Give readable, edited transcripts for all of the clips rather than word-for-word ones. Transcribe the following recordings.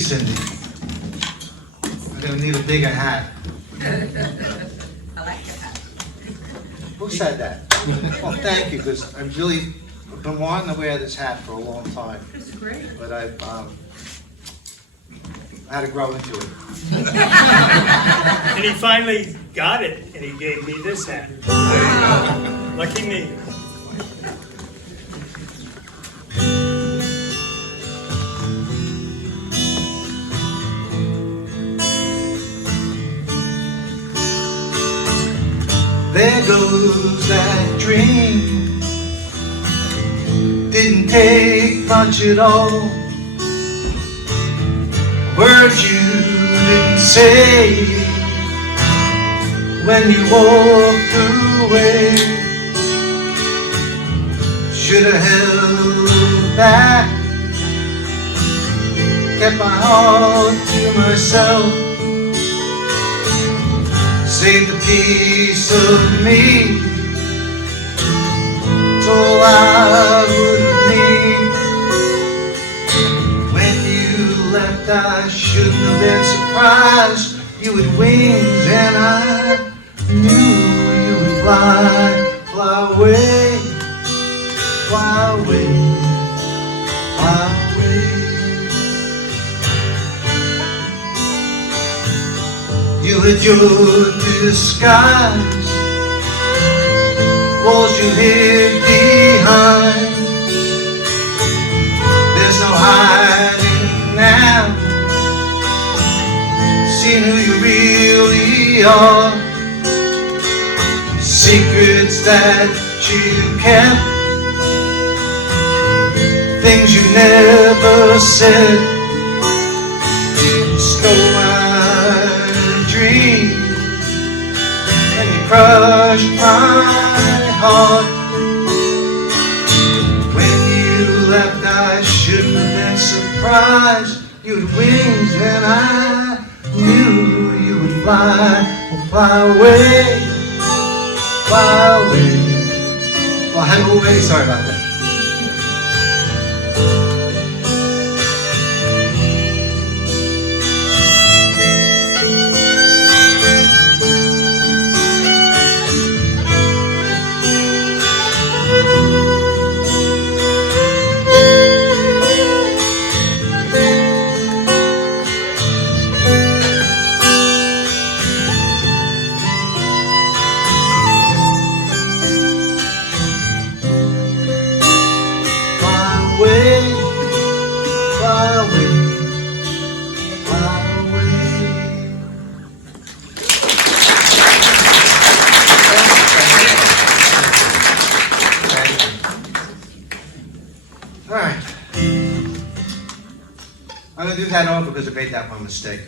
Cindy. I'm gonna need a bigger hat. I like that. Who said that? Well, thank you, because I've really been wanting to wear this hat for a long time, That's great. but I had to grow into it. And he finally got it, and he gave me this hat. Lucky me. There goes that dream. Didn't take much at all. Words you didn't say when you walked away. Should have held back, kept my heart to myself. Save the piece of me. It's all I would need. When you left, I shouldn't have been surprised. You had wings and I knew you would fly, fly away, fly away, fly away. You hid your disguise, walls you hid behind. There's no hiding now, seeing who you really are. Secrets that you kept, things you never said, stole my dream, and you crushed my heart. When you left, I shouldn't have been surprised. You had wings and I knew you would fly, fly away, fly away, fly away. Sorry about that. I'm going to do that over because I made that one mistake.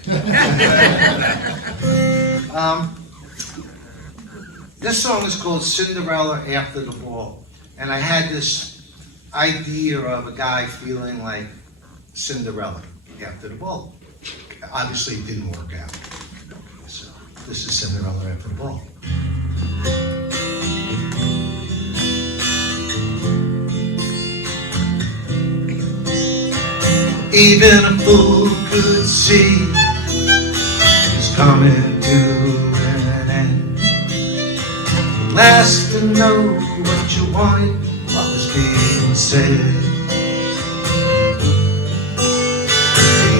This song is called Cinderella After the Ball. And I had this idea of a guy feeling like Cinderella after the ball. Obviously it didn't work out. So this is Cinderella After the Ball. Even a fool could see it's coming to an end. Last to know what you wanted, what was being said.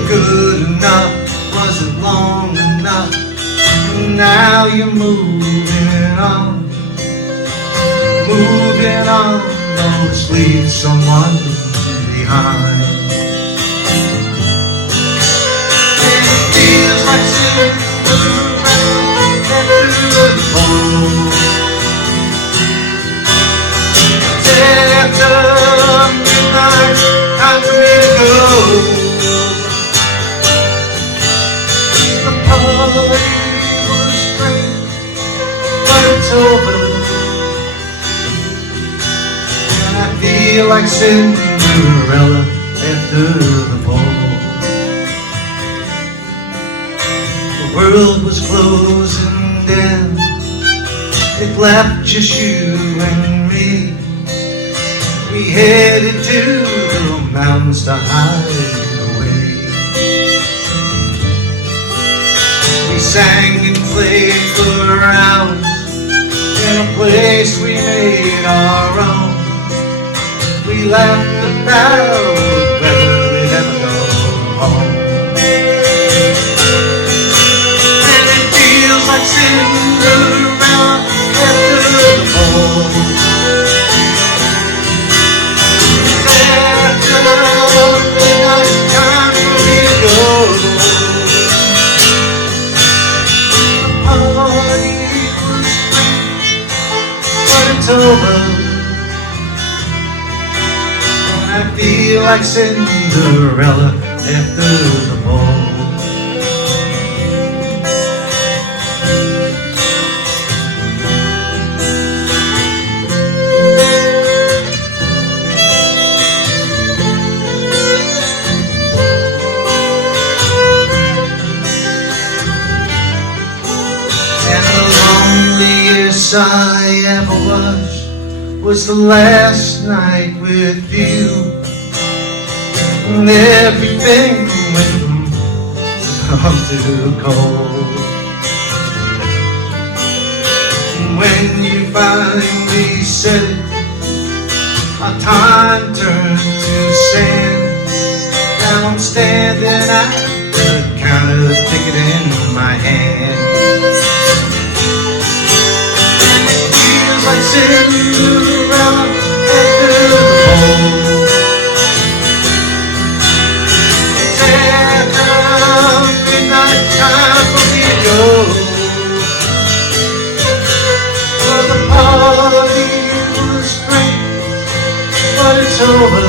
Good enough wasn't long enough. Now you're moving on, moving on. Always leave someone behind. Feels like Cinderella after the ball. After midnight, I'm ready to go. The party was great, but it's over. And I feel like Cinderella after the ball. The world was closing down. It left just you and me. We headed to the mountains to hide away. sang and played for hours in a place we made our own. We laughed about whether we'd ever go home. And it feels like Cinderella after the ball. It's over, and I feel like Cinderella after the ball. And the loneliest I ever was the last night with you, and everything went too cold. And when you finally said it, our time turned to sand. Now I'm standing at the counter, ticket in my hand. Like Cinderella after the ball. It's after midnight, time for me to go. Well, the party was great, but it's over,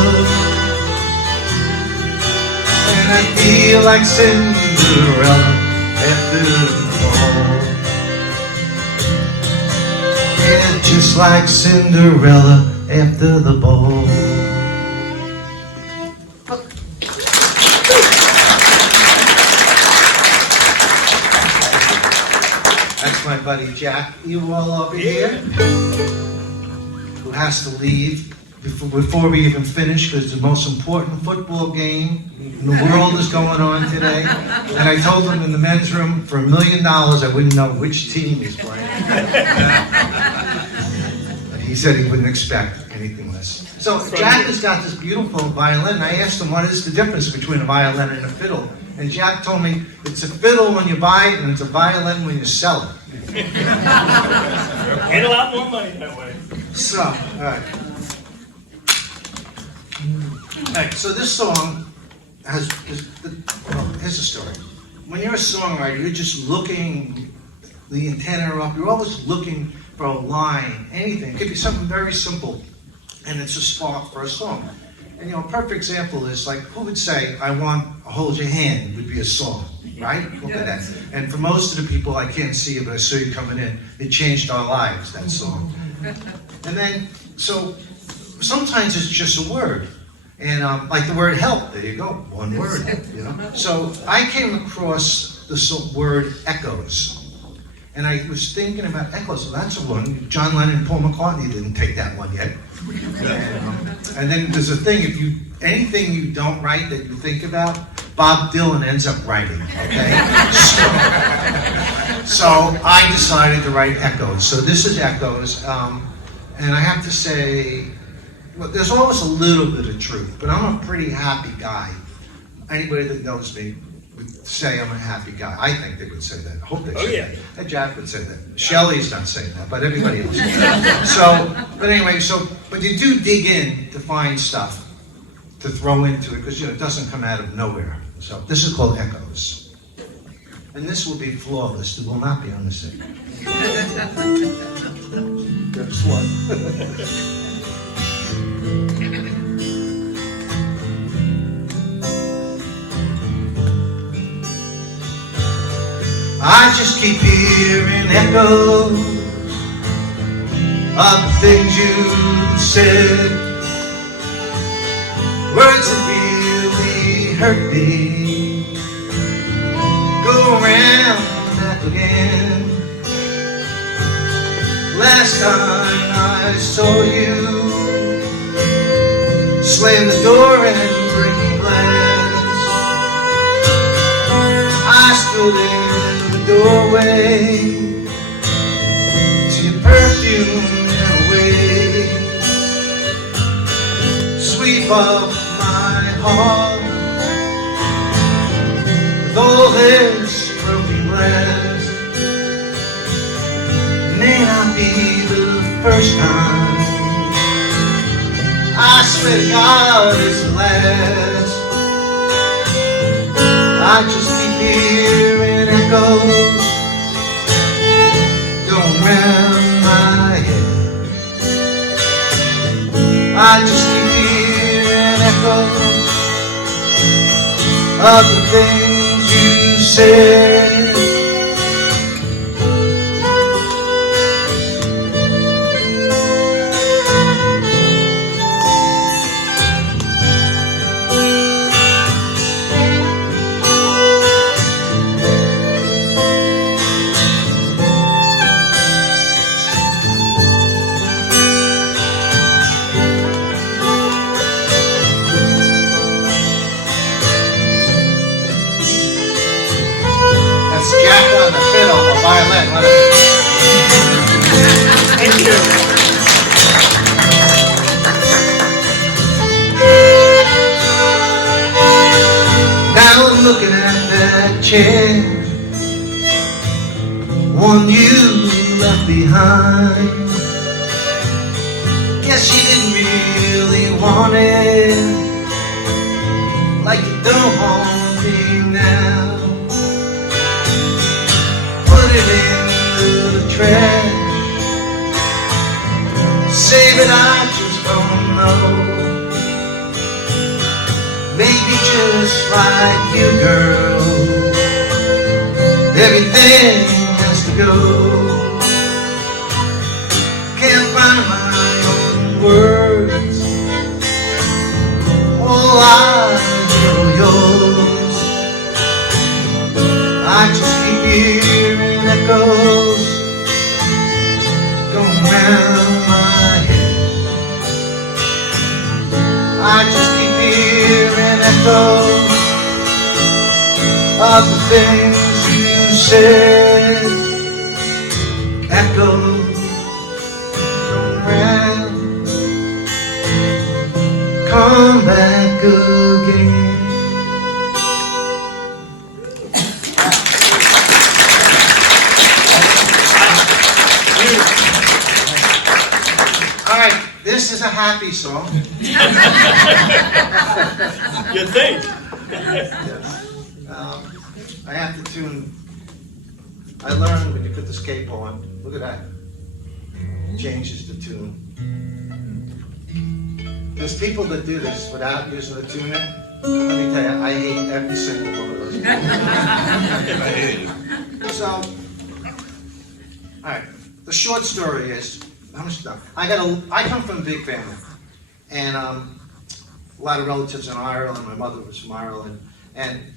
and I feel like Cinderella after the ball. Yeah, just like Cinderella after the ball. That's my buddy Jack Ewald over here, who has to leave before we even finish, because the most important football game in the world is going on today. And I told him in the men's room, for $1 million, I wouldn't know which team he's playing. He said he wouldn't expect anything less. So Jack has got this beautiful violin, and I asked him what is the difference between a violin and a fiddle. And Jack told me it's a fiddle when you buy it, and it's a violin when you sell it. And a lot more money that way. So, all right. All right, so this song here's a story. When you're a songwriter, you're just looking the antenna up. You're always looking for a line, anything. It could be something very simple, and it's a spark for a song. And a perfect example is like, who would say, "I want to hold your hand" would be a song, right? Look at that. And for most of the people, I can't see it, but I saw you coming in. It changed our lives, that song. And then, so sometimes it's just a word. And like the word help, there you go, one word, So I came across the word echoes. And I was thinking about echoes, so that's a one. John Lennon and Paul McCartney didn't take that one yet. And then there's a thing, anything you don't write that you think about, Bob Dylan ends up writing, okay? So I decided to write echoes. So this is echoes, and I have to say, well, there's always a little bit of truth, but I'm a pretty happy guy. Anybody that knows me would say I'm a happy guy. I think they would say that. I hope they say that. And Jack would say that. Shelley's not saying that, but everybody else. But anyway, but you do dig in to find stuff to throw into it, because it doesn't come out of nowhere. So this is called Echoes. And this will be flawless. It will not be on the same. There's one. I just keep hearing echoes of the things you said, words that really hurt me, go around back again. Last time I saw you slam the door and breaking glass, I stood in the doorway, to your perfume away. Sweep up my heart with all this broken glass. May not be the first time, I swear to God it's the last. I just keep hearing echoes going round my head. I just keep hearing echoes of the things you said. Jack on the fiddle or violin, whatever. Thank you. Now I'm looking at that chair, one you left behind. Guess you didn't really want it, like you don't want me now. Put it in the trash, save it, I just don't know. Maybe just like you, girl, everything has to go. Can't find my own words, all I know yours. I just keep hearing echoes going round my head. I just keep hearing echoes of the things you said. Echoes going round, come back again. All right, this is a happy song. You think? I have to tune. I learned when you put this cape on, look at that. It changes the tune. There's people that do this without using a tuner. Let me tell you, I hate every single one of those. So, all right. The short story is, how much stuff? I come from a big family, and a lot of relatives in Ireland. My mother was from Ireland, and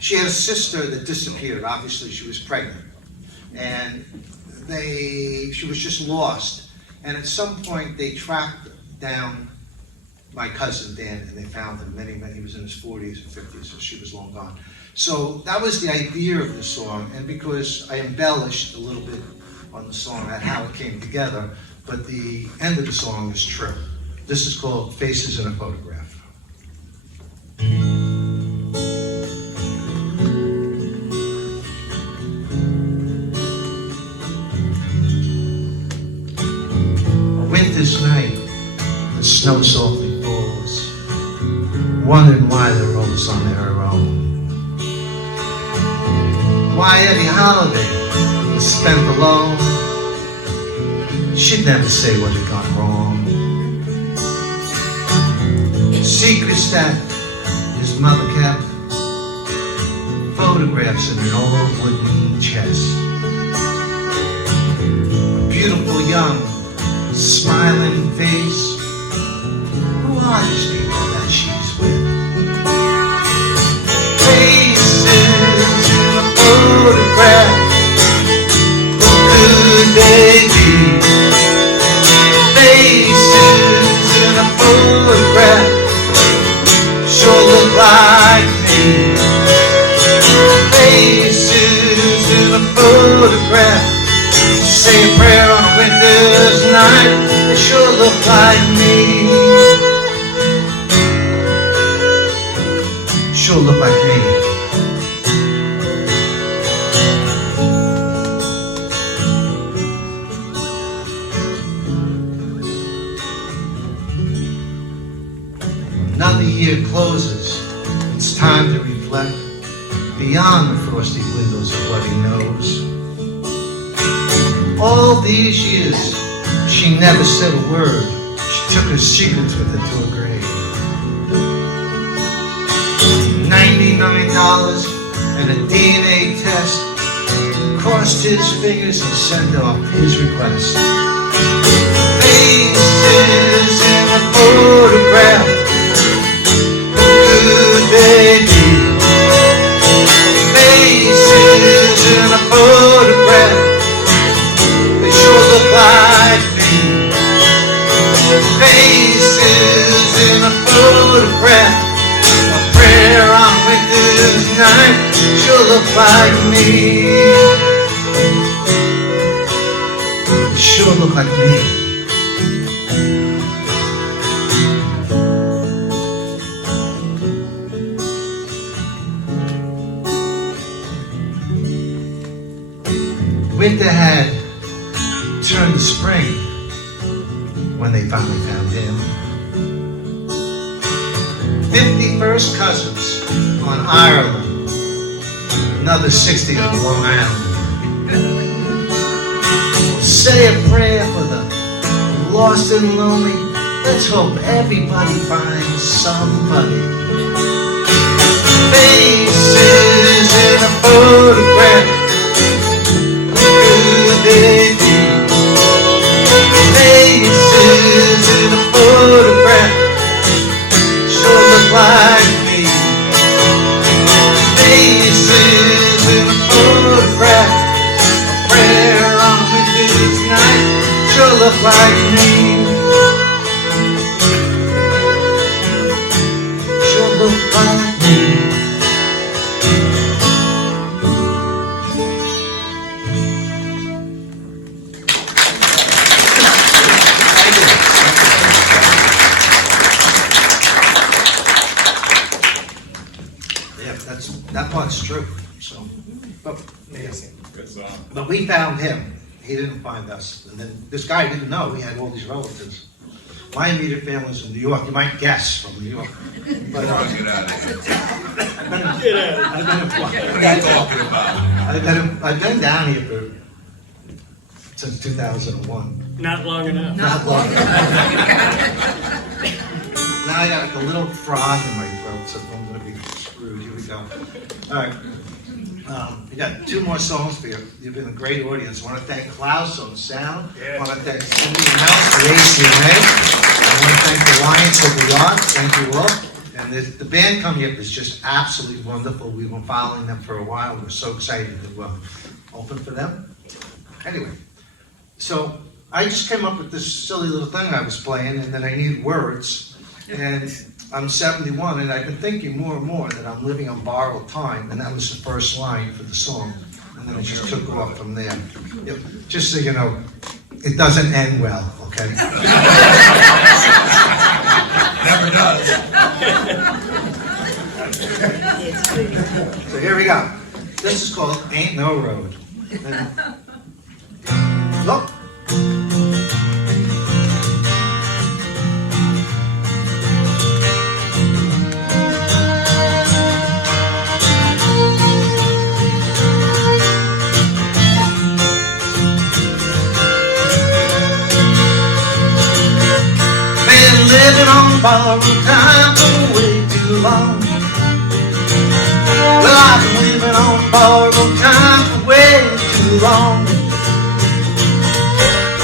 she had a sister that disappeared. Obviously, she was pregnant, and she was just lost. And at some point, they tracked down my cousin Dan, and they found him. He was in his 40s and 50s, so she was long gone. So that was the idea of the song, and because I embellished a little bit on the song at how it came together, but the end of the song is true. This is called Faces in a Photograph. A winter's night, the snow softly falls, wondering why the roads on their own. Why any holiday was spent alone. She'd never say what had gone wrong. Secrets that his mother kept, photographs in an old wooden chest. A beautiful young, smiling face. Who are these people that she's with? Faces in a photograph. Who could they be? Faces in a photograph sure look like me. Faces like me. She'll look like me. Another year closes. It's time to reflect beyond the frosty windows of what he knows. All these years, she never said a word. She took her secrets with her to her grave. $99 and a DNA test. Crossed his fingers and sent off his request. Faces in a photograph. Could they be? Faces in a photograph. They sure look like me. Faces in a photograph. A prayer on winter's night. Sure look like me. Sure look like me. Winter had turned to spring when they finally found him. 51st cousins on Ireland, another 60 on Long Island. Say a prayer for the lost and lonely. Let's hope everybody finds somebody. Faces in a photograph. Could they be? Faces in a photograph. Sure look like me. Faces in a photograph. A prayer on winter's night. Sure look like me. Sure look like me. That part's true. So, but we found him. He didn't find us. And then this guy didn't know he had all these relatives. My immediate family's in New York. You might guess from New York. But Get out of here. I've been down here since 2001. Not long enough. Not long. Now I got like a little frog in my throat, so I'm going to be screwed. Here we go. All right. We got two more songs for you. You've been a great audience. I want to thank Klaus on sound. Yeah. I want to thank Cindy and Mel for the ACMA. I want to thank the Lions for the art. Thank you all. And the band coming up is just absolutely wonderful. We've been following them for a while. We're so excited to open for them. Anyway, so I just came up with this silly little thing I was playing, and then I needed words. And I'm 71, and I've been thinking more and more that I'm living on borrowed time, and that was the first line for the song. And then it just took off from there. Yeah, just so you know, it doesn't end well, okay? Never does. So here we go. This is called Ain't No Road. Look. Living on borrowed time for way too long. Well, I've been living on borrowed time for way too long.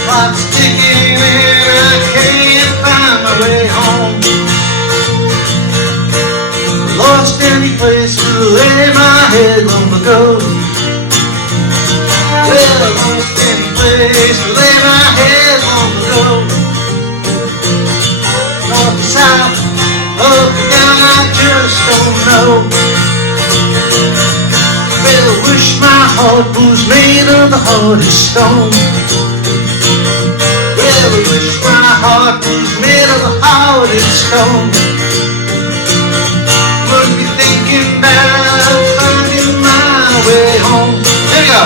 Clock's ticking and I can't find my way home. Lost any place to lay my head long ago. Well, lost any place to lay my head long ago. North, south, up and down, I just don't know. Well, I wish my heart was made of the hardest stone. Well, I wish my heart was made of hard and stone. Would be thinking about finding my way home. There you go.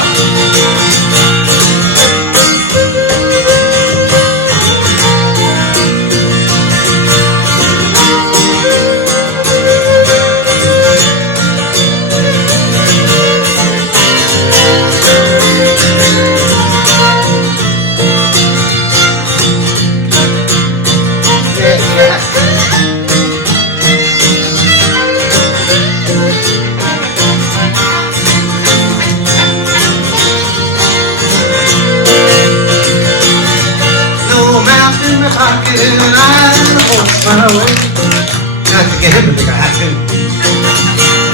Pocket and I lost my way. Not to get him to think I had to.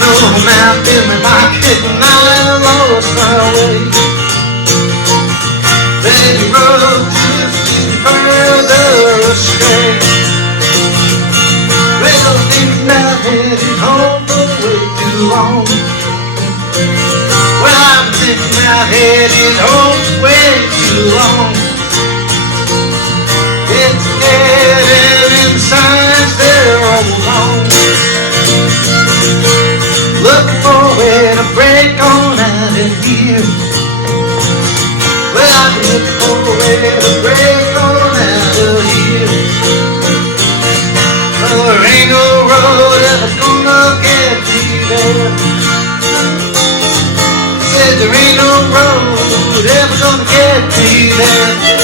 No map in my pocket and I lost my way. Baby road drifting further astray. Well, thinking I've headed home for way too long. Well, I'm thinking I've headed home way too long. It's dead and signs they're all wrong. Looking for a way to break on out of here. Well, I'm looking for a way to break on out of here. Well, there ain't no road ever gonna get me there. Said there ain't no road ever gonna get me there.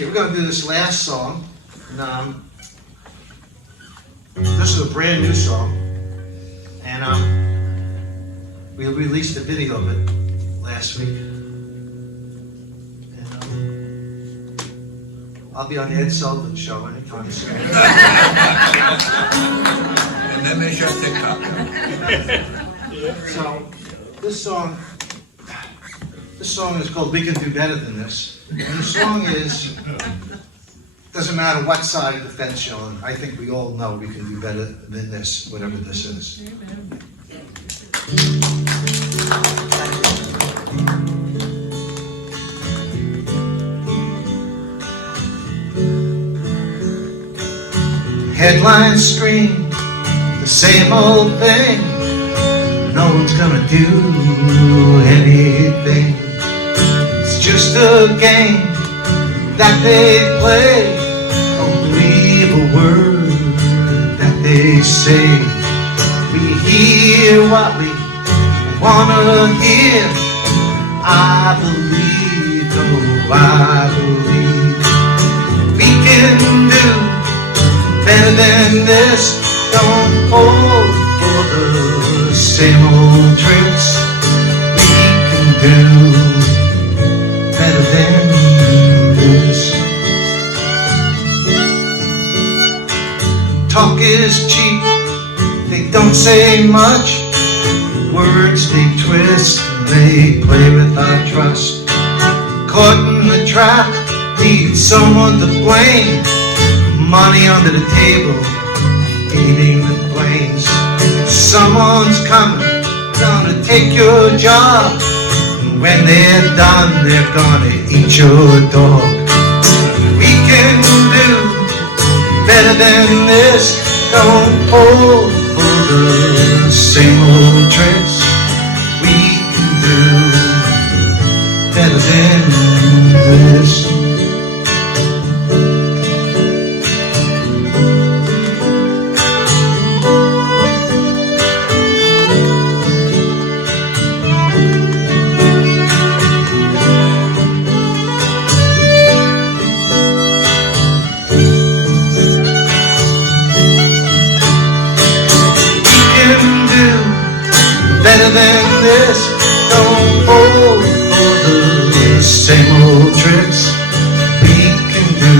We're going to do this last song. And, this is a brand new song. And we released a video of it last week. And I'll be on the Ed Sullivan Show anytime soon. And then they shut TikTok down. So this song is called We Can Do Better Than This. And the song is, doesn't matter what side of the fence you're on, I think we all know we can do better than this, whatever this is. Headlines scream the same old thing. No one's gonna do anything. It's just a game that they play. Don't believe a word that they say. We hear what we wanna hear. I believe, oh I believe we can do better than this. Don't fall for the same old tricks. We can do better than this. Talk is cheap, they don't say much. Words they twist and they play with our trust. Caught in the trap, need someone to blame. Money under the table, eating the flames. Someone's coming, gonna take your job. And when they're done, they're gonna eat your dog. We can do better than this. Don't fall for the same old tricks. We can do better than this. Better than this, don't fall for the same old tricks. We can do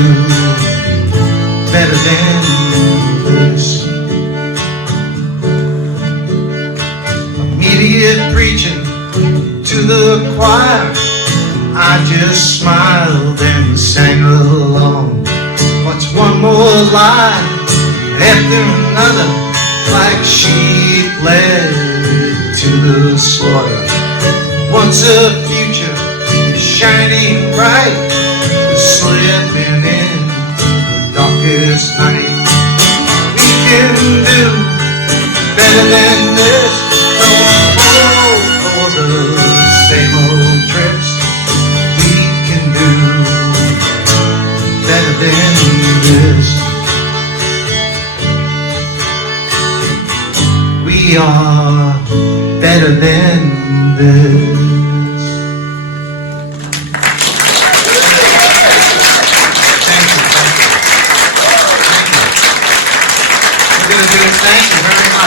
better than this. Immediate preaching to the choir, I just smiled and sang along. What's one more lie after another? Like like sheep led to the slaughter. Once a future shining bright, slipping in the darkest night. We can do better than this. Don't fall for the same old tricks. We can do better than this. We are better than this. Thank you very much.